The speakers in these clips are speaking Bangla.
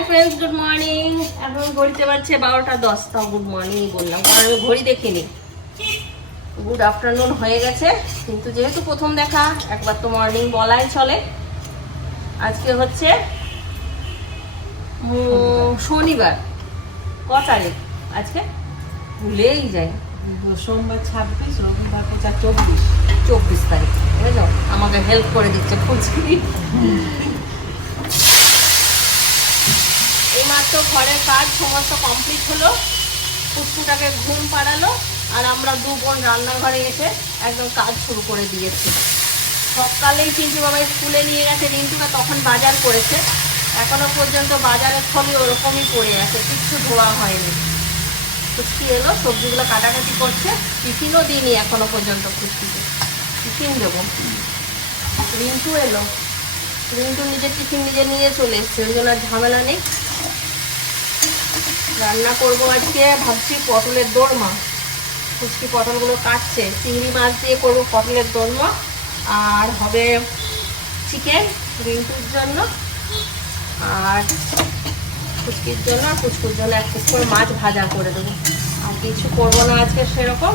হাই ফ্রেন্ডস গুড মর্নিং এখন ঘড়িতে বাজছে বারোটা দশটা গুড মর্নিং বললাম। কারণ আমি ঘড়ি দেখিনি। গুড আফটারনুন হয়ে গেছে। কিন্তু যেহেতু প্রথম দেখা একবার তো মর্নিং বলাই চলে। আজকে হচ্ছে শনিবার। ক তারিখ? আজকে? ভুলেই যাই। সোমবার ছাব্বিশ রবিবার পঁচা চব্বিশ। চব্বিশ তারিখ। বুঝেছ? আমাকে হেল্প করে দিচ্ছে ফুচকি এইমাত্র ঘরের কাজ সমস্ত কমপ্লিট হলো। ফুচকুটাকে ঘুম পাড়ালো আর আমরা দু বোন রান্নাঘরে এসে একদম কাজ শুরু করে দিয়েছি। সকালেই কিন্তু বাবা স্কুলে নিয়ে গেছে, রিন্টুটা তখন বাজার করেছে। এখনও পর্যন্ত বাজারের ছবি ওরকমই পড়ে আছে, কিচ্ছু ধোয়া হয়নি। ফুচকি এলো, সবজিগুলো কাটাকাটি করছে, টিফিনও দিইনি এখনও পর্যন্ত ফুচকিকে টিফিন দেবো। রিন্টু এলো। রিন্টু নিজের টিফিন নিজে নিয়ে চলে এসছে, ওই জন্য ঝামেলা নেই। রান্না করব আজকে, ভাবছি পটলের দোরমা। ফুচকি পটলগুলো কাটছে। চিংড়ি মাছ দিয়ে করব পটলের দোরমা। আর হবে চিকেন রিন্টুর জন্য। আর ফুচকির জন্য আর ফুচকুর জন্য এক পিস করে মাছ ভাজা করে দেবো। আর কিছু করব না আজকে সেরকম।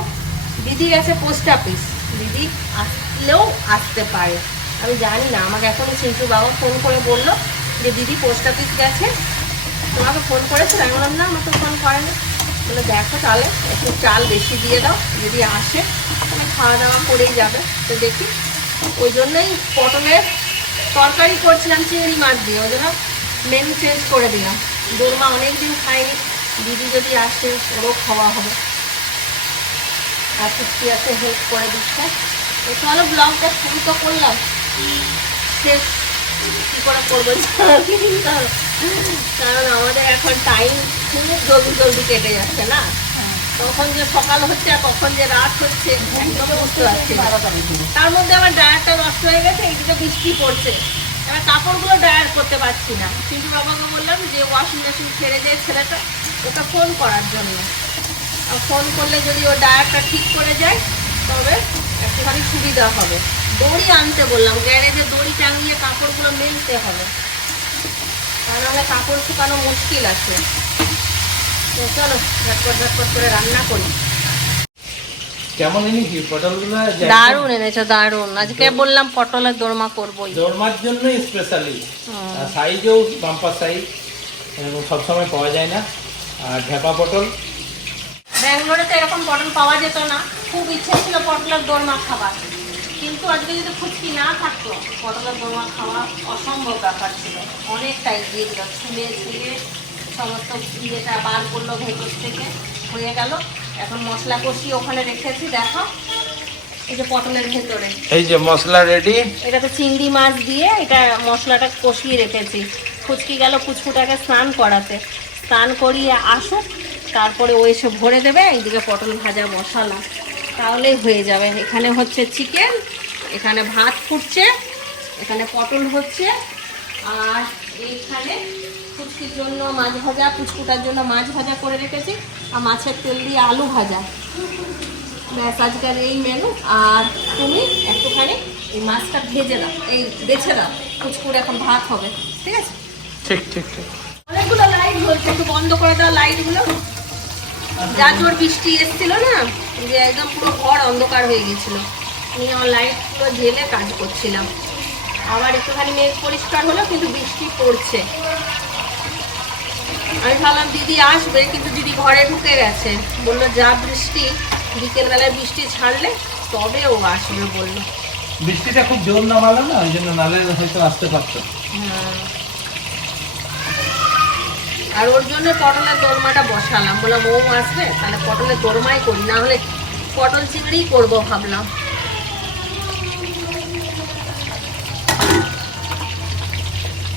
দিদি গেছে পোস্ট অফিস দিদি আসলেও আসতে পারে। আমি জানি না, আমাকে এখনই চিন্টু বাবা ফোন করে বলল যে, দিদি পোস্ট অফিস গেছে? তোমাকে ফোন করেছিল, আমি বললাম, না আমাকে ফোন করেনি। বলে, দেখো তাহলে, একটু চাল বেশি দিয়ে দাও, যদি আসে, তাহলে খাওয়া দাওয়া করেই যাবে। তো দেখি, ওই জন্যই পটলের তরকারি করছিলাম চিংড়ি মাছ দিয়ে, ওই জন্য মেনু চেঞ্জ করে দিলাম। দোরমা অনেক দিন খাইনি, দিদি যদি আসে, ওরও খাওয়া হবে। আর আছে হেল্প করে দিচ্ছে। তো চলো ব্লগটা শুরু তো করলাম। শেষ, কী করে করব। কারণ আমাদের এখন টাইম খুব জলদি জলদি কেটে যাচ্ছে না? তখন যে সকাল হচ্ছে আর কখন যে রাত হচ্ছে তার মধ্যে আমার ড্রায়ারটা নষ্ট হয়ে গেছে এইদিকে বৃষ্টি পড়ছে। এবার কাপড়গুলো ড্রায়ার করতে পারছি না। কিন্তু বাবাকে বললাম যে ওয়াশিং মেশিন ছেড়ে যে ছেলেটা ওটা ফোন করার জন্য। ফোন করলে যদি ও ড্রায়ারটা ঠিক করে যায়, তবে একটুখানি সুবিধা হবে। দড়ি আনতে বললাম, গ্যারেজে দড়ি টাঙিয়ে কাপড়গুলো মেলতে হবে। নাহলে কাপড় শুকানো মুশকিল আছে। তো চলো ঝটপট ঝটপট করে রান্না করি। কেমন এনেছি পটলগুলো দারুণ এনেছো দারুণ। আজকে বললাম পটলের দোরমা করবোই। দোরমার জন্য স্পেশালি। সাইজেও বাম্পার সাইজ এরকম সবসময় পাওয়া যায় না। আর ঢেপা পটল। ব্যাঙ্গালোরে তো এরকম পটল পাওয়া যেত না। খুব ইচ্ছে ছিল পটলের দোরমা খাবার। কিন্তু আজকে যদি ফুচকি না থাকতো পটলের দোরমা খাওয়া অসম্ভব ব্যাপার ছিল। অনেকটাই দিয়ে দিল ছুলে ছুলে সমস্ত ইয়েটা বার করল ভেতর থেকে হয়ে গেল। এখন মশলা কষিয়ে ওখানে রেখেছি দেখো। এই যে পটলের ভেতরে। এই যে মশলা রেডি এটা তো চিংড়ি মাছ দিয়ে এটা মশলাটা কষিয়ে রেখেছি। ফুচকি গেল ফুচকুটাকে স্নান করাতে। স্নান করিয়ে আসুক তারপরে ও এসে ভরে দেবে এইদিকে পটল ভাজা মশলা। তাহলেই হয়ে যাবে। এখানে হচ্ছে চিকেন এখানে ভাত ফুটছে এখানে পটল হচ্ছে আর এইখানে ফুচকির জন্য মাছ ভাজা ফুচকুটার জন্য মাছ ভাজা করে রেখেছি আর মাছের তেল দিয়ে আলু ভাজা। ব্যাস আজকের এই মেনু আর তুমি একটুখানি এই মাছটা ভেজে দাও এই বেছে দাও কুচকুর এখন ভাত হবে ঠিক আছে? ঠিক ঠিক ঠিক। অনেকগুলো লাইট জ্বলছে একটু বন্ধ করে দাও লাইটগুলো যা জোর বৃষ্টি এসেছিল না যে একদম পুরো ঘর অন্ধকার হয়ে গেছিল। আমার লাইটগুলো ঝেলে কাজ করছিলাম। আবার একটুখানি মেঘ পরিষ্কার হলো কিন্তু বৃষ্টি পড়ছে। আমি ভাবলাম দিদি আসবে। কিন্তু দিদি ঘরে ঢুকে গেছে। বলল যা বৃষ্টি বিকেলবেলায় বৃষ্টি ছাড়লে তবে ও আসবে বলল। বৃষ্টিটা খুব জোর নামালো না ওই জন্য নালে হয়তো আসতে পারতো। হ্যাঁ। আর ওর জন্য পটলের দোরমাটা বসালাম। বললাম ও আসবে? তাহলে পটলের দোরমাই করি। না হলে পটল চিংড়িই করব ভাবলাম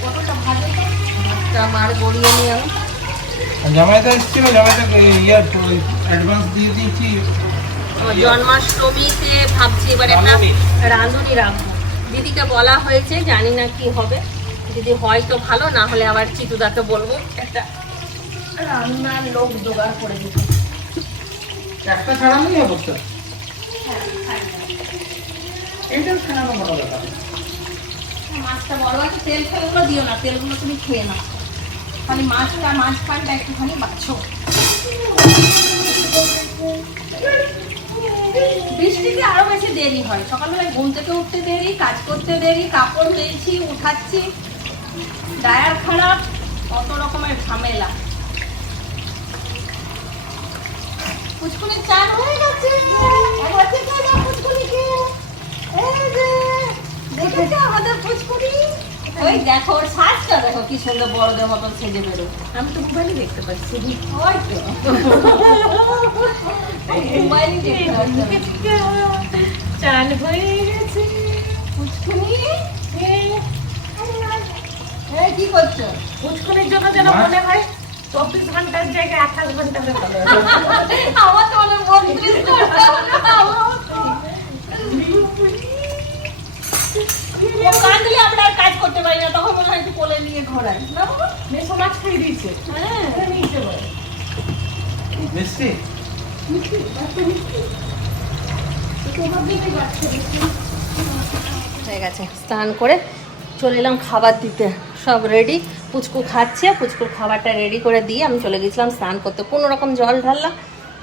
পটলটা ভাজো তো। মার গড়িয়ে এসেছিল ইয়ার অ্যাডভান্স দিয়ে দিয়েছি। জন্মাষ্টমীতে ভাবছি এবার একটা রাঁধুনি। রাখব দিদিকে বলা হয়েছে জানি না কি হবে। যদি হয় তো ভালো না হলে আবার চিতুদাকে বলব। একটা রান্নার লোক জোগাড় করে দিতে একটা অবস্থা এইটা ছাড়ানো বড় ব্যাপার মাছটা বড় আছে তেল ফেলগুলো দিও না তেলগুলো তুমি খেয়ে নাও। খালি মাছটা মাঝখানটা একটুখানি বাছো। বৃষ্টিতে আরও বেশি দেরি হয়। সকালবেলায় ঘুম থেকে উঠতে দেরি, কাজ করতে দেরি, কাপড় মেলছি, উঠাচ্ছি। ডায়ার খারাপ, কত রকমের ঝামেলা। পুচকুনির চান হয়ে গেছে। আমাদের পুচকুনি? ওই দেখো ওর সাজটা দেখো কি সুন্দর বড়দের মতন সেজে বেরো। আমি তো মোবাইলে দেখতে পাচ্ছি ওই তো। মোবাইলই দেখতে পাচ্ছি। চান হয়ে গেছে। পুচকুনি কি করছ? পুচকুনির জন্য যেন মনে হয় চব্বিশ ঘণ্টার জায়গায় আঠাশ ঘণ্টা আমার তো অনেক বত্রিশ ঘণ্টা ও আমরা আর কাজ করতে পারি না তখন মনে হয় একটু কোলে নিয়ে ঘোরাই। না বাবা? মেসো মাছ খাই দিয়েছে। হ্যাঁ। নিতে পারে মিষ্টি? হয়ে গেছে। স্নান করে চলে এলাম খাবার দিতে। সব রেডি পুচকু খাচ্ছে পুচকুর খাবারটা রেডি করে দিয়ে আমি চলে গেছিলাম স্নান করতে। কোনো রকম জল ঢাললাম।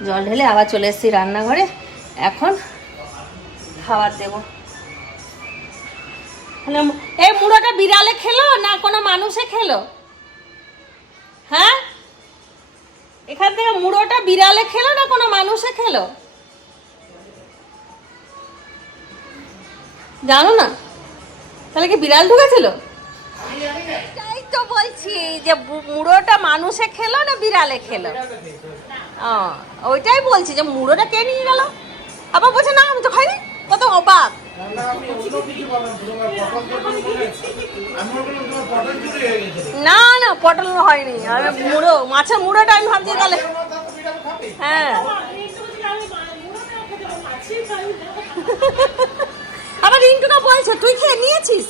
জল ঢেলে আবার চলে এসেছি রান্নাঘরে। এখন খাবার দেবো। মানে এই মুড়োটা বিড়ালে খেলো না কোনো মানুষে খেলো? হ্যাঁ? এখান থেকে মুড়োটা বিড়ালে খেলো না কোনো মানুষে খেলো? জানো না? তাহলে কি বিড়াল ঢুকেছিল? তাই তো বলছি যে মুড়োটা মানুষে খেলো না বিড়ালে খেলো? ওইটাই বলছি যে মুড়োটা কে নিয়ে গেল? আবার বলছে, না, আমি তো খাইনি। কত অবাক। না না পটল হয়নি। আমি মুড়ো মাছের মুড়োটা আমি ভাবছি তাহলে। হ্যাঁ। আবার রিন্টুকা বলছে তুই খেয়ে নিয়েছিস?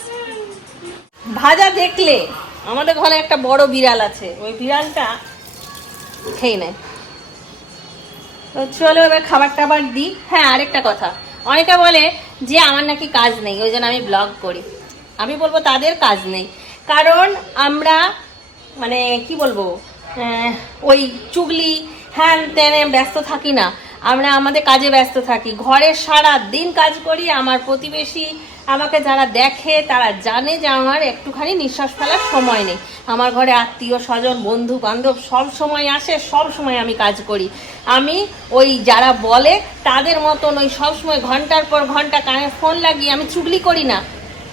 ভাজা দেখলে আমাদের ঘরে একটা বড় বিড়াল আছে। ওই বিড়ালটা খেয়ে নেয় তো চলো এবার খাবার টাবার দিই। হ্যাঁ আরেকটা কথা। অনেকে বলে যে আমার নাকি কাজ নেই, ওই জন্য আমি ব্লগ করি। আমি বলব তাদের কাজ নেই। কারণ আমরা মানে কি বলব ওই চুগলি, হ্যান ত্যানে ব্যস্ত থাকি না। আমরা আমাদের কাজে ব্যস্ত থাকি। ঘরে সারা দিন কাজ করি, আমার প্রতিবেশী আমাকে যারা দেখে, তারা জানে যে আমার একটুখানি নিঃশ্বাস ফেলার সময় নেই। আমার ঘরে আত্মীয় স্বজন, বন্ধু বান্ধব সব সময় আসে, সব সময় আমি কাজ করি। আমি ওই যারা বলে, তাদের মতন ওই সব সময় ঘণ্টার পর ঘণ্টা কানে ফোন লাগিয়ে আমি চুগলি করি না।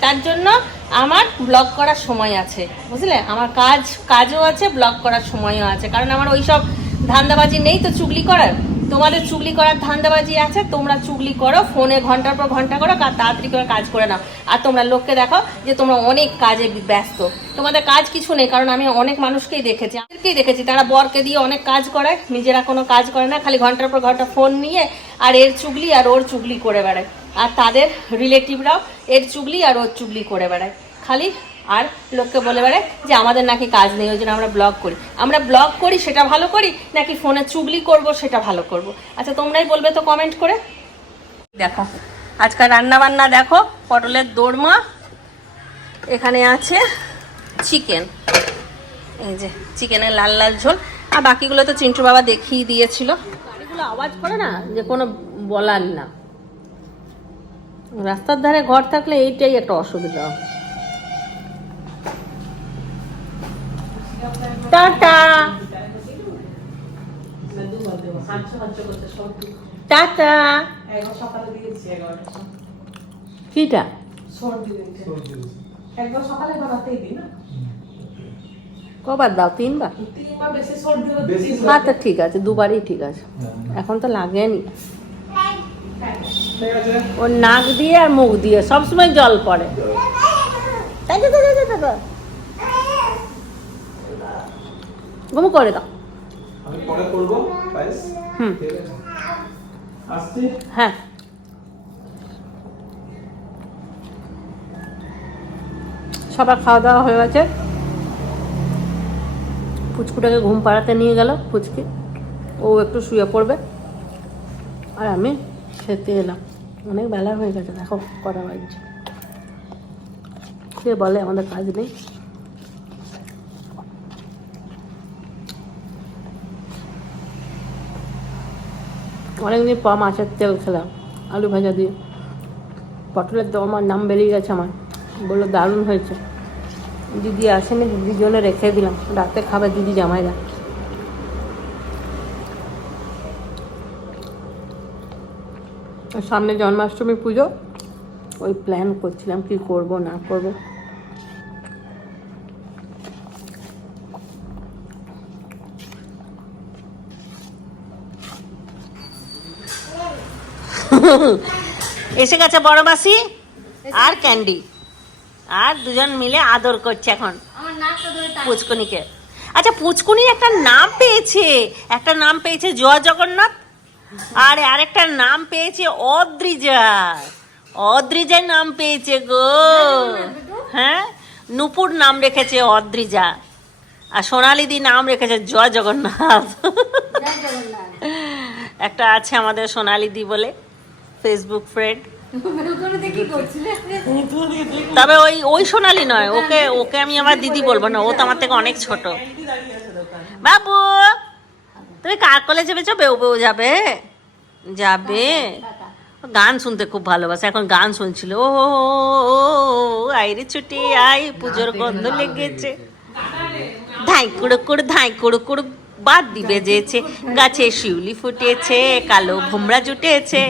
তার জন্য আমার ব্লগ করার সময় আছে, বুঝলে? আমার কাজ, কাজও আছে ব্লগ করার সময়ও আছে। কারণ আমার ওই সব ধান্দাবাজি নেই তো চুগলি করার। তোমাদের চুগলি করার ধান্দাবাজি আছে, তোমরা চুগলি করো, ফোনে ঘণ্টার পর ঘণ্টা করো আর তাড়াতাড়ি করে কাজ করে নাও। আর তোমরা লোককে দেখো যে তোমরা অনেক কাজে ব্যস্ত। তোমাদের কাজ কিছু নেই, কারণ আমি অনেক মানুষকেই দেখেছি, আমাদেরকেই দেখেছি। তারা বরকে দিয়ে অনেক কাজ করায়, নিজেরা কোনো কাজ করে না, খালি ঘণ্টার পর ঘণ্টা ফোন নিয়ে আর এর চুগলি আর ওর চুগলি করে বেড়ায়। আর তাদের রিলেটিভরাও এর চুগলি আর ওর চুগলি করে বেড়ায়। খালি আর লোককে বলে বেড়ায় যে আমাদের নাকি কাজ নেই, ওই জন্য আমরা ব্লগ করি। আমরা ব্লগ করি, সেটা ভালো করি, নাকি ফোনে চুগলি করব, সেটা ভালো করব। আচ্ছা তোমরাই বলবে তো কমেন্ট করে। দেখো, আজকাল রান্না বান্না দেখো, পটলের দোরমা, এখানে আছে চিকেন এই যে চিকেনের লাল লাল ঝোল। আর বাকিগুলো তো চিন্টু বাবা দেখিয়ে দিয়েছিল। গাড়িগুলো আওয়াজ করে না, যে কোনো বলার না। রাস্তার ধারে ঘর থাকলে এইটাই একটা অসুবিধা। টাটা। টাটা। কিটা? কবার দাও, তিনবার। আচ্ছা ঠিক আছে, দুবারই ঠিক আছে। এখন তো লাগেনি। ওর নাক দিয়ে আর মুখ দিয়ে, সবসময় জল পড়ে। ঘুমু করে দাও। আমি পরে করব পায়েস হুম। আসছি। হ্যাঁ। সবার খাওয়া দাওয়া হয়ে গেছে। ফুচকুটাকে ঘুম পাড়াতে নিয়ে গেল পুচকি। ও একটু শুয়ে পড়বে। আর আমি খেতে এলাম। অনেক বেলা হয়ে গেছে দেখো কটা বাজছে। সে বলে আমাদের কাজ নেই। অনেকদিন পর মাছের তেল খেলাম, আলু ভাজা দিয়ে। পটলের দরমার নাম বেরিয়ে গেছে আমার, বলল দারুণ হয়েছে। দিদি আসেনি, দিদির জন্য রেখে দিলাম, রাতে খাবে দিদি জামাইরা। সামনে জন্মাষ্টমী পুজো, ওই প্ল্যান করছিলাম কি করব, না করব। এসে গেছে বড় মাসি আর ক্যান্ডি। আর দুজন মিলে আদর করছে এখন পুচকুনিকে। আচ্ছা পুচকুনি একটা নাম পেয়েছে। একটা নাম পেয়েছে জয় জগন্নাথ আর আরেকটা নাম পেয়েছে অদ্রিজা। অদ্রিজার নাম পেয়েছে গো। হ্যাঁ? নুপুর নাম রেখেছে অদ্রিজা। আর সোনালিদি নাম রেখেছে জয় জগন্নাথ। একটা আছে আমাদের সোনালিদি বলে। ফেসবুক ফ্রেন্ড তবে ওই ওই সোনালি নয়, ওকে ওকে আমি আমার দিদি বলব না, ও তো আমার থেকে অনেক ছোট। বাবু, তুমি কার কলে চেপেছো বেউ বেউ যাবে যাবে। গান শুনতে খুব ভালোবাসে, এখন গান শুনছিল। ও আইরে ছুটি, আই, পুজোর গন্ধ লেগেছে। ধাই কুড়ো কুড়ো, ধাই কুড়ো বাদ দিবে যেছে গাছে শিউলি ফুটেছে, কালো ভোমরা জুটেছে।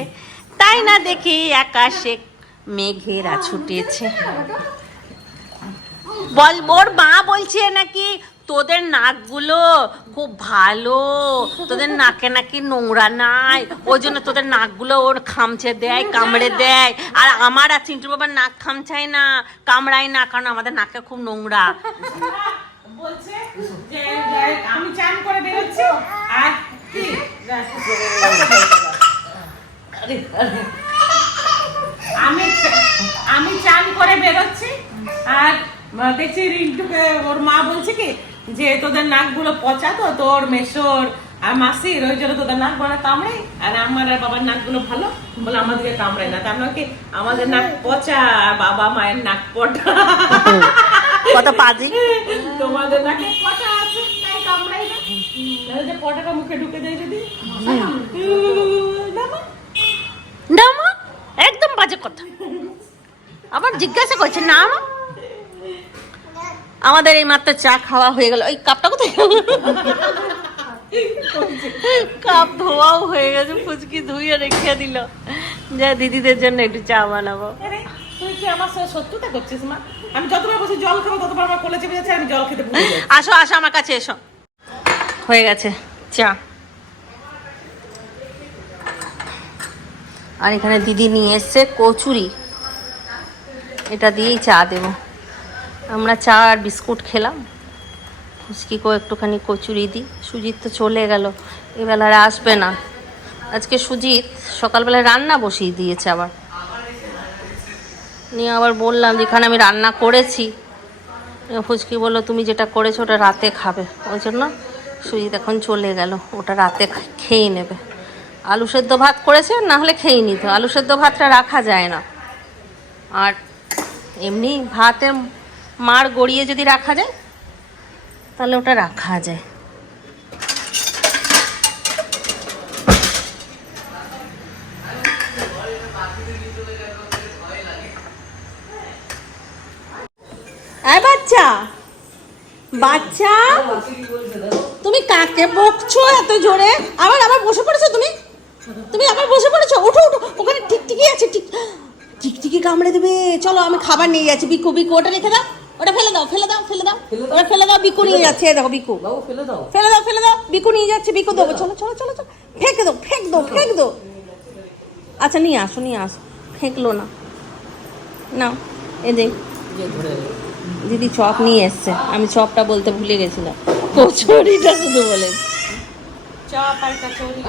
তাই না দেখি আকাশে মেঘেরা ছুটেছে। বল ওর মা বলছে নাকি তোদের নাকগুলো খুব ভালো তোদের নাকে নাকি নোংরা নাই ওই জন্য তোদের নাকগুলো ওর খামচে দেয় কামড়ে দেয় আর আমার আর চিন্টু বাবার নাক খামচায় না কামড়ায় না কারণ আমাদের নাকে খুব নোংরা। বলছে যে আমি চান করে বেরোচ্ছি। আর কি? আমি আমি চান করে বেরোচ্ছি আর দেখছি রিন্টুকে ওর মা বলছে কি যে তোদের নাকগুলো পচা তো তোর মেশোর আর মাসির ওই জন্য তোদের নাক বড় কামড়াই আর আমার আর বাবার নাকগুলো ভালো। বলে আমাদেরকে কামড়ায় না। তার মানে কি আমাদের নাক পচা আর বাবা মায়ের নাক পটা। কত পাজি? তোমাদের নাকি পটা আছে তাই কামড়াই না। যে পটাটা মুখে ঢুকে দেয় যদি। না মা। না মা একদম বাজে কথা। আবার জিজ্ঞাসা করছে না মা। আমাদের এই মাত্র চা খাওয়া হয়ে গেল। ওই কাপটা কোথায়? কাপ ধোয়াও হয়ে গেছে ফুচকি ধুইয়ে রেখে দিল। যা দিদিদের জন্য একটু চা বানাবো। আরে, তুই কি আমার সাথে শত্রুতা করছিস মা? আমি যতবার বসে জল খাব ততবার আমার কোলে চেপে যাচ্ছে আমি জল খেতে আসো আসো আমার কাছে এসো। হয়ে গেছে চা। আর এখানে দিদি নিয়ে এসছে কচুরি। এটা দিয়েই চা দেব। আমরা চা আর বিস্কুট খেলাম। ফুচকিকেও একটুখানি কচুরি দিই। সুজিত তো চলে গেল। এবেলা আর আসবে না। আজকে সুজিত সকালবেলায় রান্না বসিয়ে দিয়েছে আবার। নিয়ে আবার বললাম যেখানে আমি রান্না করেছি। ফুচকি বলল, তুমি যেটা করেছ ওটা রাতে খাবে। ওই জন্য সুজিত এখন চলে গেল। ওটা রাতে খেয়ে নেবে। আলু সেদ্ধ ভাত করেছে, না হলে খেয়ে নিত আলু সেদ্ধ ভাতটা রাখা যায় না। আর এমনি ভাতের মার গড়িয়ে যদি রাখা যায়, তাহলে ওটা রাখা যায়। বাচ্চা বাচ্চা, তুমি কাকে বকছো এত জোরে? আবার আবার বসে পড়েছো তুমি? তুমি আবার বসে পড়েছো? ওঠো ওঠো। ওখানে টিকটিকি আছে ঠিক। টিকটিকি কামড়ে দেবে। চলো আমি খাবার নিয়ে যাচ্ছি। বিকু বিকু ওটা রেখে দাও। ওটা ফেলে দাও ফেলে দাও ফেলে দাও। ওটা ফেলে দাও বিকু নিয়ে যাচ্ছে। দেখো বিকু। ফেলে দাও। ফেলে দাও ফেলে দাও। বিকু নিয়ে যাচ্ছে বিকু দেবো। চলো চলো চলো চলো। ফেঁকে দাও ফেঁক দাও ফেঁক দাও আচ্ছা নিয়ে আসো নিয়ে আসো। ফেঁকলো না। নাও এ দেখ দিদি চপ নিয়ে এসছে। আমি চপটা বলতে ভুলে গেছিলাম। কচুরিটা শুধু বলে। চপ আর কচুরি।